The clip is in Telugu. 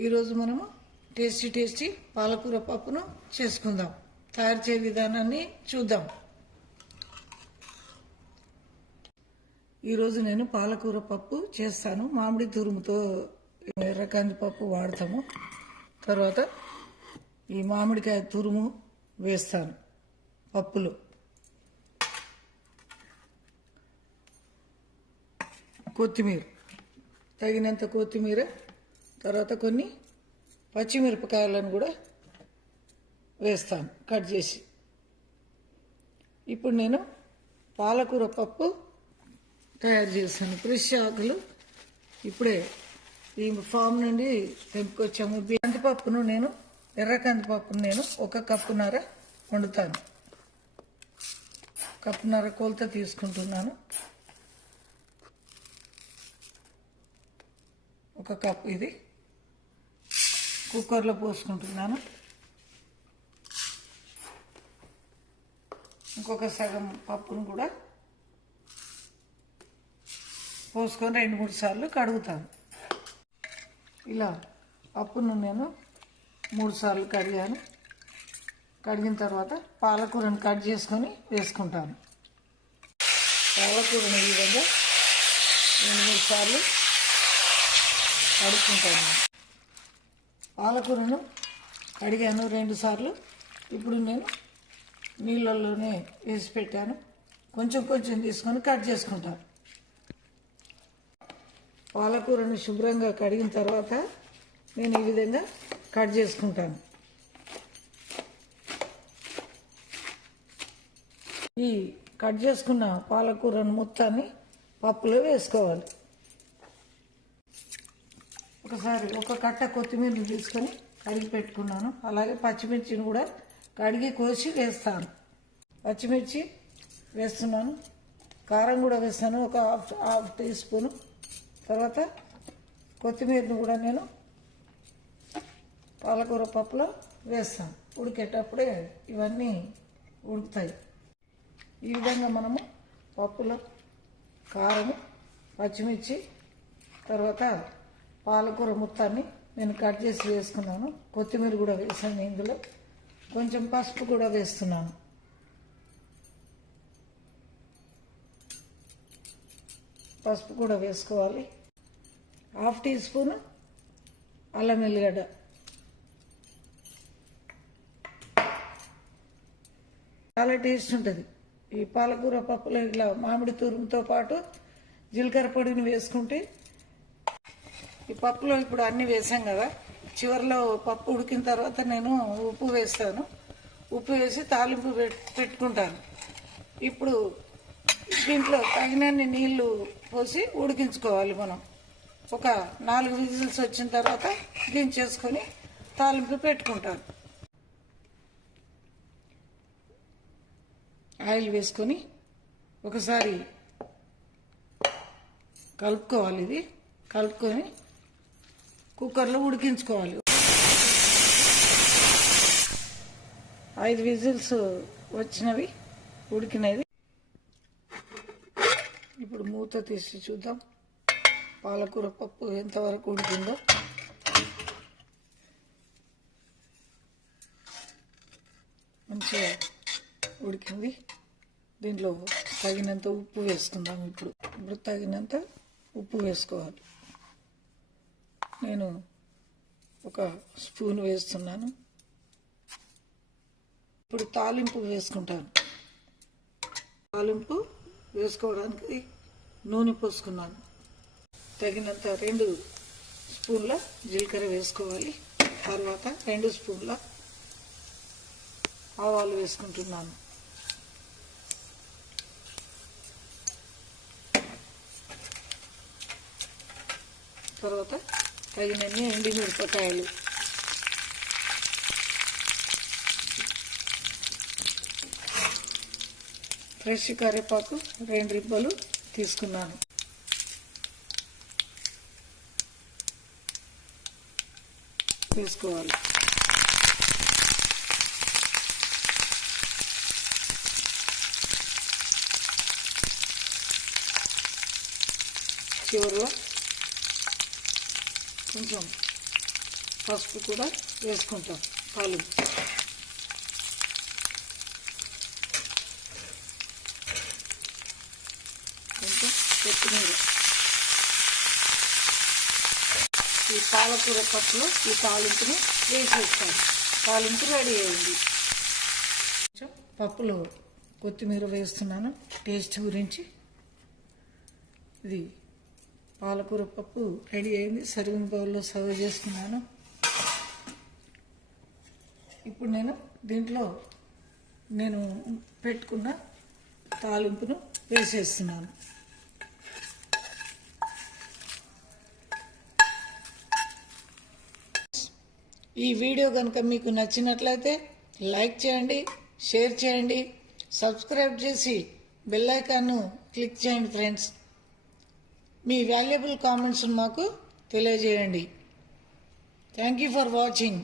ఈరోజు మనము టేస్టీ టేస్టీ పాలకూర పప్పును చేసుకుందాం. తయారు చేయ విధానాన్ని చూద్దాం. ఈరోజు నేను పాలకూర పప్పు చేస్తాను. మామిడి తురుముతో ఎర్రకంది పప్పు వాడతాము. తర్వాత ఈ మామిడికాయ తురుము వేస్తాను పప్పులు. కొత్తిమీర. తగినంత కొత్తిమీర తర్వాత కొన్ని పచ్చిమిరపకాయలను కూడా వేస్తాను కట్ చేసి. ఇప్పుడు నేను పాలకూర పప్పు తయారు చేస్తాను. కృషి ఆకులు ఇప్పుడే ఈ ఫామ్ నుండి తెంపుకొచ్చాము. కందిపప్పును నేను ఎర్ర కందిపప్పును నేను ఒక కప్పున్నర వండుతాను. కప్పున్నర కొలత తీసుకుంటున్నాను. ఒక కప్ ఇది. కుక్కర్లో పోసుకుంటున్నాను. ఇంకొక సగం పప్పును కూడా పోసుకొని రెండు మూడు సార్లు కడుగుతాను. ఇలా పప్పును నేను మూడు సార్లు కడిగాను. కడిగిన తర్వాత పాలకూరను కట్ చేసుకొని వేసుకుంటాను. పాలకూరను ఈ విధంగా రెండు మూడు సార్లు కడుక్కుంటాను. పాలకూరను కడిగాను రెండుసార్లు ఇప్పుడు నేను నీళ్ళల్లోనే వేసి పెట్టాను. కొంచెం కొంచెం తీసుకొని కట్ చేసుకుంటాను పాలకూరను శుభ్రంగా కడిగిన తర్వాత నేను ఈ విధంగా కట్ చేసుకుంటాను. ఈ కట్ చేసుకున్న పాలకూరను మొత్తాన్ని పప్పులో వేసుకోవాలి. ఒకసారి ఒక కట్ట కొత్తిమీరని తీసుకొని కడిగి పెట్టుకున్నాను. అలాగే పచ్చిమిర్చిని కూడా కడిగి కోసి వేస్తాను. పచ్చిమిర్చి వేస్తున్నాను. కారం కూడా వేస్తాను. ఒక హాఫ్ హాఫ్ టీ స్పూను. తర్వాత కొత్తిమీరని కూడా నేను పాలకూర పప్పులో వేస్తాను. ఉడికేటప్పుడే ఇవన్నీ ఉడుకుతాయి. ఈ విధంగా మనము పప్పులో కారము పచ్చిమిర్చి తర్వాత పాలకూర మొత్తాన్ని నేను కట్ చేసి వేసుకున్నాను. కొత్తిమీర కూడా వేసాను ఇందులో. కొంచెం పసుపు కూడా వేస్తున్నాను. పసుపు కూడా వేసుకోవాలి. హాఫ్ టీ స్పూన్ అల్లం ఎల్లిగడ్డ. చాలా టేస్ట్ ఉంటుంది. ఈ పాలకూర పప్పులో ఇట్లా మామిడి తురుముతో పాటు జీలకర్ర పొడిని వేసుకుంటే ఈ పప్పులో ఇప్పుడు అన్నీ వేసాం కదా. చివరిలో పప్పు ఉడికిన తర్వాత నేను ఉప్పు వేస్తాను. ఉప్పు వేసి తాలింపు పెట్టుకుంటాను. ఇప్పుడు దీంట్లో తగినన్ని నీళ్ళు పోసి ఉడికించుకోవాలి మనం. ఒక నాలుగు విజిల్స్ వచ్చిన తర్వాత దించేసుకొని తాలింపు పెట్టుకుంటాను. ఆయిల్ వేసుకొని ఒకసారి కలుపుకోవాలి ఇది. కలుపుకొని కుక్కర్లో ఉడికించుకోవాలి. ఐదు విజిల్స్ వచ్చినవి ఉడికినవి. ఇప్పుడు మూత తీసి చూద్దాం. పాలకూర పప్పు ఎంతవరకు ఉడికిందో. మంచిగా ఉడికింది. దీంట్లో తగినంత ఉప్పు వేసుకుందాం ఇప్పుడు. ఇప్పుడు తగినంత ఉప్పు వేసుకోవాలి. నేను ఒక స్పూన్ వేస్తున్నాను. ఇప్పుడు తాలింపు వేసుకుంటాను. తాలింపు వేసుకోవడానికి నూనె పోసుకున్నాను. తగినంత రెండు స్పూన్ల జీలకర్ర వేసుకోవాలి. తర్వాత రెండు స్పూన్ల ఆవాలు వేసుకుంటున్నాను. తర్వాత తగినన్ని ఎండి మిరపకాయలు. ఫ్రెష్ కరివేపాకు రెండు రిబ్బలు తీసుకున్నాను. వేసుకోవాలి. చివరిలో కొంచెం పసుపు కూడా వేసుకుంటాం పాలు కొంచెం కొత్తిమీర. ఈ పాలకూర పప్పులో ఈ తాలింపుని వేసేస్తాను. తాలింపు రెడీ అయింది. కొంచెం పప్పులో కొత్తిమీర వేస్తున్నాను టేస్ట్ గురించి ఇది పాలకూర పప్పు రెడీ అయింది. సర్వింగ్ బౌల్లో సర్వ్ చేసుకున్నాను. ఇప్పుడు నేను దీంట్లో నేను పెట్టుకున్న తాలింపును వేసేస్తున్నాను. ఈ వీడియో కనుక మీకు నచ్చినట్లయితే లైక్ చేయండి షేర్ చేయండి సబ్స్క్రైబ్ చేసి బెల్లైకాన్ను క్లిక్ చేయండి ఫ్రెండ్స్. మీ వాల్యుబుల్ కామెంట్స్ మాకు తెలియజేయండి. Thank you for watching